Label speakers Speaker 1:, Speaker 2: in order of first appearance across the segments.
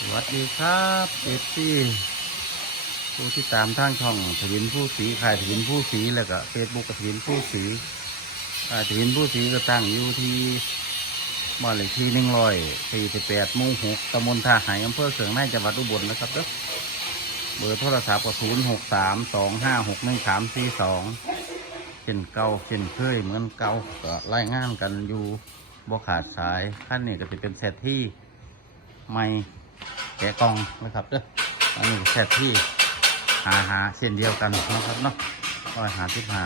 Speaker 1: สวัสดีครับเอฟซีผู้ที่ตามทางช่องถวินผู้สีขายถวินผู้สีแล้วก็เฟซบุ๊กถวินผู้สีขายถวินผู้สีก็ตั้งอยู่ที่บ้านเลขที่หนึ่งร้อยสี่สิบแปดมู่หกตำบลท่าหายอำเภอเสืองในจังหวัดอุบลนะครับเด้อเบอร์โทรศัพท์ก็ศูนย์หกสามสองห้าหกหนึ่งสามสี่สองเช่นเก่าเช่นเคยเหมือนเก่าก็รายงานกันอยู่บ่ขาดสายขั้นนี้ก็จะเป็นเซตที่ไม่ แกะกล่องนะครับเด้ออันนี้แค่ที่หาหาเช่นเดียวกันนะครับเนาะร้อยหาสิบห้า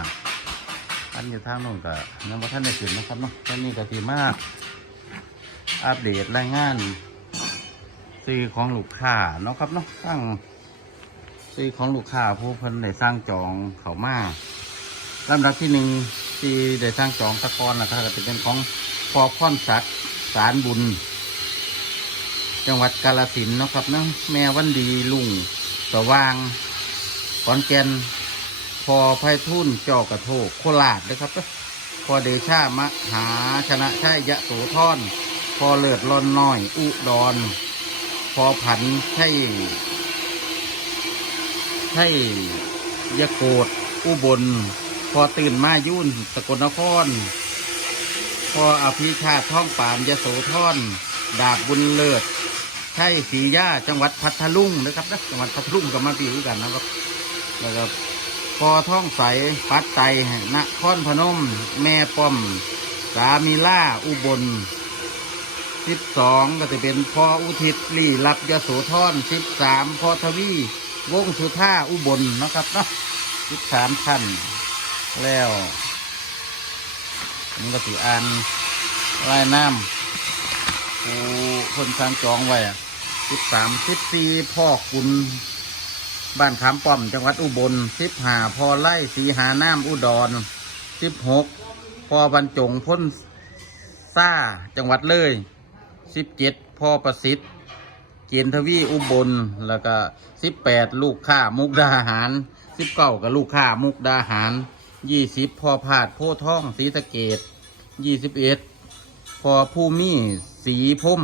Speaker 1: อันอยู่ทางโน้นก็ยังว่าท่านได้ขึ้นนะครับเนาะแค่นี้ก็ทีมาก อัปเดตรายงานซื้อของลูกค้าเนาะครับเนาะสร้างซื้อของลูกค้าผู้เพิ่นได้สร้างจองเขามาลำดับที่หนึ่งที่ได้สร้างจองตะกอนนะครับก็จะเป็นของพอพรศักสารบุญ จังหวัดกาลสินธุ์นะครับเนาะแม่วันดีลุงสว่างขอนแก่นพอไพฑูรย์จอกระโทกโคราชนะครับพอเดชามหาชนะชัยยะโสธรพอเลิศลอนน้อย อุดร พอผันใช่ใช่ยะโกดอุบล พอตื่นมายุ่นสกลนคร พออภิชาติท่องปามยะโสธรดาบบุญเลิศ ใช่สีย่าจังหวัดพัทลุงนะครับนะจังหวัดพัทลุงกับมาปีด้วยกันนะครับแล้วก็พอท่องใสปัดไตนครพนม แม่ป้อม สามีล่าอุบลสิบสองก็จะเป็นพออุทิศลี่รับยโสธรสิบสามพอทวีวงสุท่าอุบลนะครับเนาะสิบสามท่านแล้วนี่ก็ถืออ่านรายน้ำผู้คนสร้างจองไว้ สิบสามสิบสี่พ่อคุณบ้านขามป้อมจังหวัดอุบลสิบห้าพอไล่สีหาน้ำอุดรสิบหกพอบรรจงพ้นซ่าจังหวัดเลยสิบเจ็ดพอประสิทธิ์ เกียนทวีอุบลแล้วก็สิบแปดลูกค้ามุกดาหารสิบเก้ากับลูกค้ามุกดาหารยี่สิบพอพาดโพธท่องศรีสะเกดยี่สิบเอ็ดพอผู้มีสีพุ่ม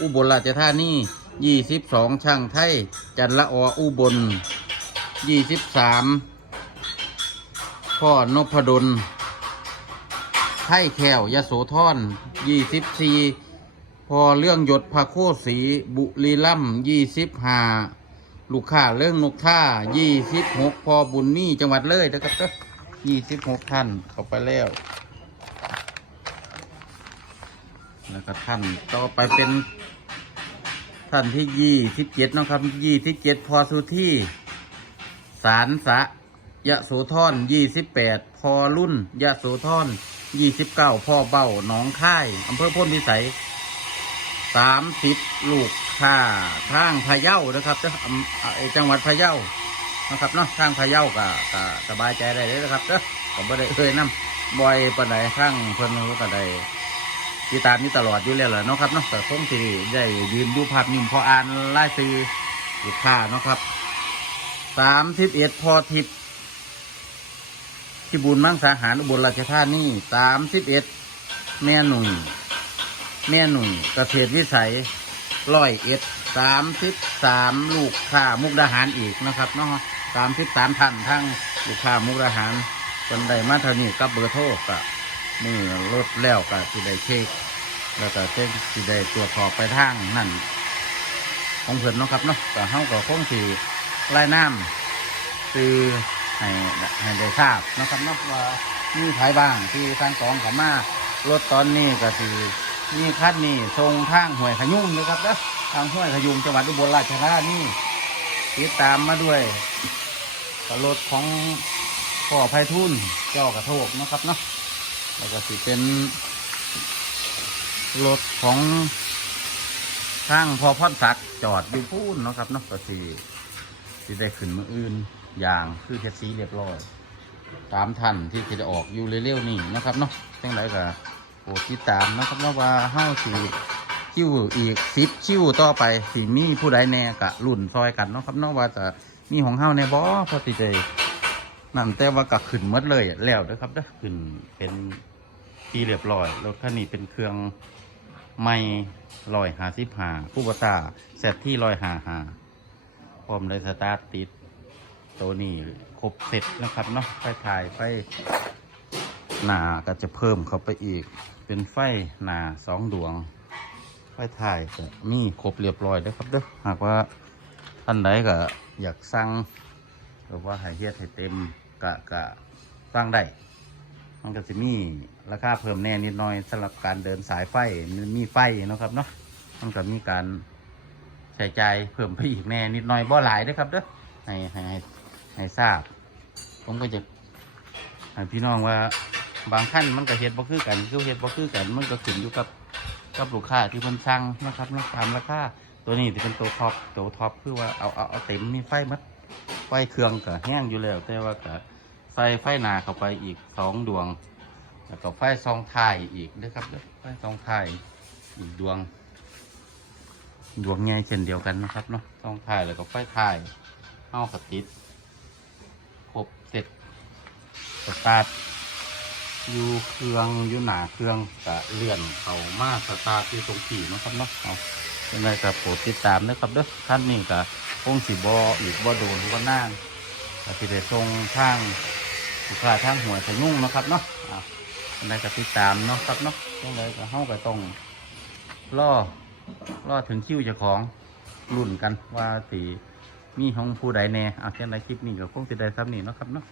Speaker 1: อุบลราชธานี ยี่สิบสองช่างไทย จันละออุบลยี่สิบสามพ่อนพดลไทยแขวยโสธรยี่สิบสี่พอเรื่องหยดพระโคสีบุรีลัมยี่สิบห้าลูกค้าเรื่องนกท่ายี่สิบหกพอบุญมี่จังหวัดเลยนะครับยี่สิบหกท่านเข้าไปแล้ว แล้วก็ท่านต่อไปเป็น ท่านที่ยี่ที่เจ็ดนะครับยี่ที่เจ็ดพอสุที่สารสะยะโสธรยี่สิบแปดพอรุ่นยะโสธรยี่สิบเก้าพ่อเบ้าหนองค่ายอำเภอพ้นพิสัยสามสิบลูกค่าทางพะเยานะครับเจ้าจังหวัดพะเยานะครับเนาะทางพะเยาก็ก็สบายใจได้เลยนะครับเด้อผมไม่ได้เอ่ยน้ำบ่อยปานใดทางเพิ่นกันใด ติดตามนี่ตลอดอยู่แล้วแหละเนาะครับเนาะแต่คงที่ได้ยืนดูภาพนิ่มพออ่านไล่ซื้อลูกค้าเนาะครับสามสิบเอ็ดพอทิพย์ที่บุญมั่งสาหารอุบลราชธานีสามสิบเอ็ดแม่หนุ่ยแม่หนุ่ยเกษตรวิสัยร้อยเอ็ดสามสิบสามลูกค้ามุกดาหารอีกนะครับเนาะสามสิบสามท่านทั้งลูกค้ามุกดาหารคนใดมาเท่านี้กับเบอร์โทรก็มื อรถแล้วก็สิได้เช็คแล้วก็เช็คสิได้ตรวจสอบไปทางนั่นของเพิ่นเนาะครับเนาะแต่เฮาก็คงสิไล่น้ำคือให้ให้ได้ทราบนะครับเนาะว่ามีใครบ้างที่ทางกองเขามารถตอนนี้ก็สิมีคันนี้ทรงทางห้วยขยุงนะครับเนาะทางห้วยขยุงจังหวัดอุบลราชธานีติดตามมาด้วยรถของพ่อไพฑูรย์เจ้ากระโทกนะครับเนาะ แล้วก็สิเป็นรถของทางพอพอดสักจอดอยู่พูนเนาะครับเนาะก็สิสิได้ขึ้นมืออื่นอย่างคือเฮ็ดสีเรียบร้อย ตามทันที่จะออกอยู่เร็วๆนี่นะครับเนาะจังไรก็โปรดติดตามนะครับเนาะว่าเฮาสิคิวอีกสิบคิวต่อไปสิมีผู้ใดแน่กะรุ่นซอยกันเนาะครับเนาะว่าจะมีของเฮาในบ่พอติใจ นั่นแต่ว่าก็ขึ้นหมดเลยแล้วเด้อครับเด้อขึ้นเป็นที่เรียบร้อยรถคันนี้เป็นเครื่องไม่ร้อยหาสิบหาผู้บตาเซตที่ร้อยหาหาพร้อมเลยสตาร์ทติดตัวนี้ครบเสร็จนะครับเนาะไฟถ่ายไฟหนาก็จะเพิ่มเข้าไปอีก เป็นไฟหนาสองดวง ไฟถ่ายก็มีครบเรียบร้อยแล้วครับเด้อหากว่าท่านใดก็อยากสั่งหรือว่าให้เฮ็ดให้เต็ม กะกะสั่งได้ มันก็จะมีราคาเพิ่มแน่นิดหน่อยสำหรับการเดินสายไฟมีไฟนะครับเนาะมันก็มีการใช้ใจเพิ่มไปอีกแน่นิดหน่อยบ่หลายเด้อครับเด้อให้ให้ให้ให้ทราบ ผมก็จะให้พี่น้องว่าบางขั้นมันก็เฮ็ดบ่คือกันคือเฮ็ดบ่คือกัน มันก็ขึ้นอยู่กับกับลูกค้าที่เพิ่นสั่งนะครับเนาะตามราคาตัวนี้ที่เป็นตัวท็อปตัวท็อปคือว่าเอาเอาเอาเต็มมีไฟมัด ไฟเครื่องก็แห้งอยู่แล้วแต่ว่าก็ใส่ไฟหนาเข้าไปอีกสองดวง แล้วก็ไฟซองถ่ายอีกนะครับเด้อไฟซองถ่ายอีกดวง ดวงใหญ่เช่นเดียวกันนะครับเนาะซองถ่ายแล้วก็ไฟถ่ายเอากระติดครบเสร็จสตาร์ทอยู่เครื่องอยู่หนาเครื่องกะเลื่อนเขามาสตาร์ทอยู่ตรงขี่นะครับเนาะเอา เป็นไรกับโปรดติดตามนะครับเด้อท่านนี่กะคงสีบออีกบ่โดนบ่นานสิได้ทรงทางลูกค้าทางหัวสยุ่งนะครับเนาะอ่าเป็นไรกับติดตามเนาะครับเนาะเป็นไรกับเฮาก็ต้องล่อล่อถึงคิวเจ้าของรุ่นกันว่าสีมีของผู้ใดแน่เอาเช่นไรคลิปนี้ก็คงจะได้ซ้ำนี่นะครับเนาะ